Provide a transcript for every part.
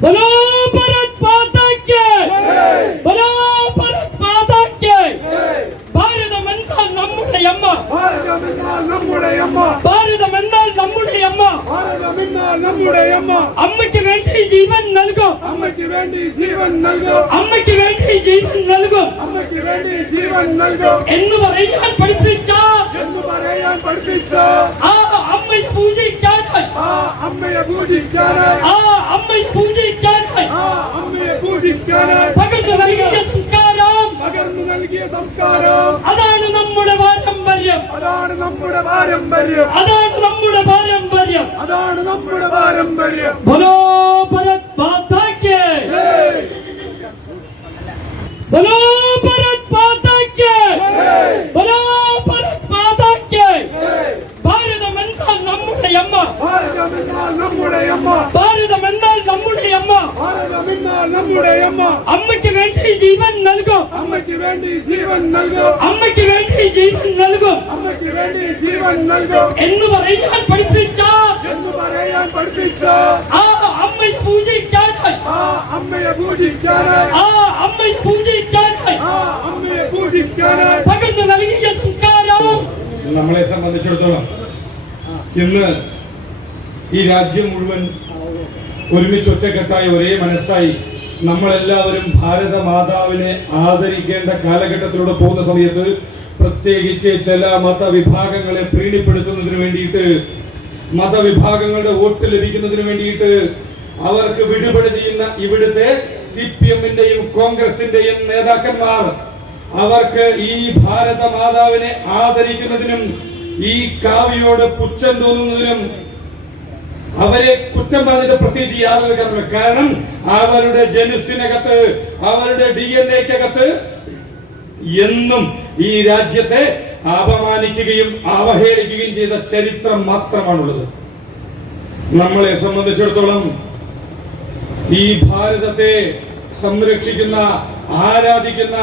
बोलो भारत माता के बोलो भारत माता के பாரதம் என்றால் நம்முடைய அம்மா பாரதம் என்றால் நம்முடைய அம்மா பாரதம் என்றால் நம்முடைய அம்மா பாரதம் என்றால் நம்முடைய அம்மா அம்மைக்கு வேண்டிய ஜீவன் நல்கும் அம்மைக்கு வேண்டிய ஜீவன் நல்கும் அம்மைக்கு வேண்டிய ஜீவன் நல்கும் அம்மைக்கு வேண்டிய ஜீவன் நல்கும் என்று வரையான் படிப்பிச்சா என்று வரையான் படிப்பிச்சா ஆ அம்மைய பூஜிக்காரன் ஆ നമ്മുടെ പാരമ്പര്യം. അതാണ് നമ്മുടെ പാരമ്പര്യം. അതാണ് നമ്മുടെ പാരമ്പര്യം. ബോലോ ഭരത് മാതാ കി ഹേയ്! ബോലോ ഭരത് മാതാ കി ബോലോ ഭരത് മാതാ കി ഭാരതമെന്നാൽ നമ്മുടെ അമ്മ. ഭാരതമെന്നാൽ നമ്മുടെ അമ്മ. ഭാരതമെന്നാൽ നമ്മുടെ അമ്മ. ഭാരതമെന്നാൽ നമ്മുടെ അമ്മ അമ്മയ്ക്ക് വേണ്ടി ജീവൻ നൽകും അമ്മയ്ക്ക് വേണ്ടി ജീവൻ നൽകും. അമ്മയ്ക്ക് വേണ്ടി ജീവൻ നൽകും. അമ്മയ്ക്ക് വേണ്ടി ജീവൻ നൽകും. എന്ന് പറയാൻ പഠിപ്പിച്ച. എന്ന് പറയാൻ പഠിപ്പിച്ച. ആ അമ്മയെ പൂജിക്കാനായി. ആ അമ്മയെ പൂജിക്കാനായി. ആ അമ്മയെ പൂജിക്കാനായി. ആ അമ്മയെ പൂജിക്കാനായി. പകർന്നു നൽകിയ സംസ്കാരം. നമ്മളെ സംബന്ധിച്ചിടത്തോളം ഇന്ന് ഈ രാജ്യം മുഴുവൻ ഒരുമിച്ച് ഒറ്റക്കെട്ടായി ഒരേ മനസ്സായി നമ്മളെല്ലാവരും ഭാരത മാതാവിനെ ആദരിക്കേണ്ട കാലഘട്ടത്തിലൂടെ പോകുന്ന സമയത്ത് പ്രത്യേകിച്ച് ചില മതവിഭാഗങ്ങളെ പ്രീണിപ്പെടുത്തുന്നതിന് വേണ്ടിയിട്ട് മതവിഭാഗങ്ങളുടെ വോട്ട് ലഭിക്കുന്നതിന് വേണ്ടിയിട്ട് അവർക്ക് വിടുപടി ചെയ്യുന്ന ഇവിടുത്തെ സി പി എമ്മിന്റെയും കോൺഗ്രസിന്റെയും നേതാക്കന്മാർ അവർക്ക് ഈ ഭാരത മാതാവിനെ ആദരിക്കുന്നതിനും ഈ കാവ്യോട് പുച്ഛം തോന്നുന്നതിനും അവരെ കുറ്റം പറഞ്ഞത് പ്രത്യേകിച്ച് യാതൊരു കാരണം കാരണം അവരുടെ ജനുസിനകത്ത് അവരുടെ ഡി എൻ എക്കകത്ത് എന്നും ഈ രാജ്യത്തെ അപമാനിക്കുകയും അവഹേളിക്കുകയും ചെയ്ത ചരിത്രം മാത്രമാണുള്ളത്. നമ്മളെ സംബന്ധിച്ചിടത്തോളം ഈ ഭാരതത്തെ സംരക്ഷിക്കുന്ന ആരാധിക്കുന്ന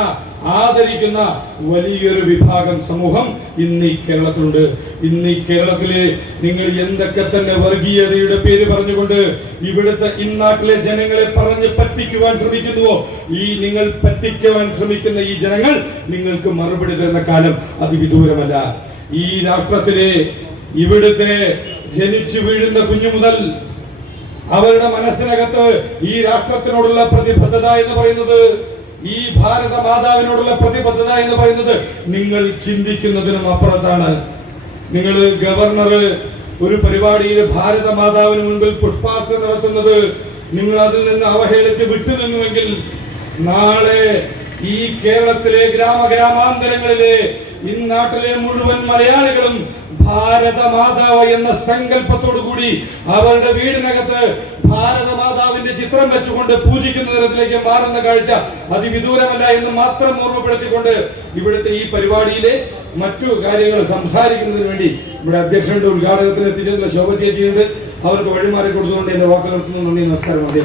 ആദരിക്കുന്ന വലിയൊരു വിഭാഗം സമൂഹം ഇന്ന് ഈ കേരളത്തിലുണ്ട്. ഇന്ന് ഈ കേരളത്തിലെ നിങ്ങൾ എന്തൊക്കെ തന്നെ വർഗീയതയുടെ പേര് പറഞ്ഞുകൊണ്ട് ഇവിടുത്തെ ഇന്നാട്ടിലെ ജനങ്ങളെ പറഞ്ഞ് പറ്റിക്കുവാൻ ശ്രമിക്കുന്നുവോ? ഈ നിങ്ങൾ പറ്റിക്കുവാൻ ശ്രമിക്കുന്ന ഈ ജനങ്ങൾ നിങ്ങൾക്ക് മറുപടി തരുന്ന കാലം അതിവിദൂരമല്ല ഈ രാഷ്ട്രത്തിലെ ഇവിടുത്തെ ജനിച്ചു വീഴുന്ന കുഞ്ഞു മുതൽ അവരുടെ മനസ്സിനകത്ത് ഈ രാഷ്ട്രത്തിനോടുള്ള പ്രതിബദ്ധത എന്ന് പറയുന്നത് ഈ ഭാരത മാതാവിനോടുള്ള പ്രതിബദ്ധത എന്ന് പറയുന്നത് നിങ്ങൾ ചിന്തിക്കുന്നതിനും അപ്പുറത്താണ്. നിങ്ങൾ ഗവർണർ ഒരു പരിപാടിയിൽ ഭാരത മാതാവിന് മുൻപിൽ പുഷ്പാർച്ച നടത്തുന്നത് നിങ്ങൾ അതിൽ നിന്ന് അവഹേളിച്ച് വിട്ടുനിന്നുവെങ്കിൽ നാളെ ഈ കേരളത്തിലെ ഗ്രാമ ഗ്രാമാന്തരങ്ങളിലെ ഇന്നാട്ടിലെ മുഴുവൻ മലയാളികളും ഭാരത മാതാവ് എന്ന സങ്കല്പത്തോടു കൂടി അവരുടെ വീടിനകത്ത് ഭാരത ചിത്രം വെച്ചുകൊണ്ട് പൂജിക്കുന്ന തരത്തിലേക്ക് മാറുന്ന കാഴ്ച അതിവിദൂരമല്ല എന്ന് മാത്രം ഓർമ്മപ്പെടുത്തിക്കൊണ്ട് ഇവിടുത്തെ ഈ പരിപാടിയിലെ മറ്റു കാര്യങ്ങൾ സംസാരിക്കുന്നതിന് വേണ്ടി ഇവിടെ അധ്യക്ഷന്റെ ഉദ്ഘാടനത്തിന് എത്തിച്ചേർന്ന ശോഭ ചേച്ചിയുണ്ട്. അവർക്ക് വഴിമാറി കൊടുത്തുകൊണ്ട് എന്റെ വാക്കുകൾക്ക് നന്ദി നമസ്കാരം. അതേ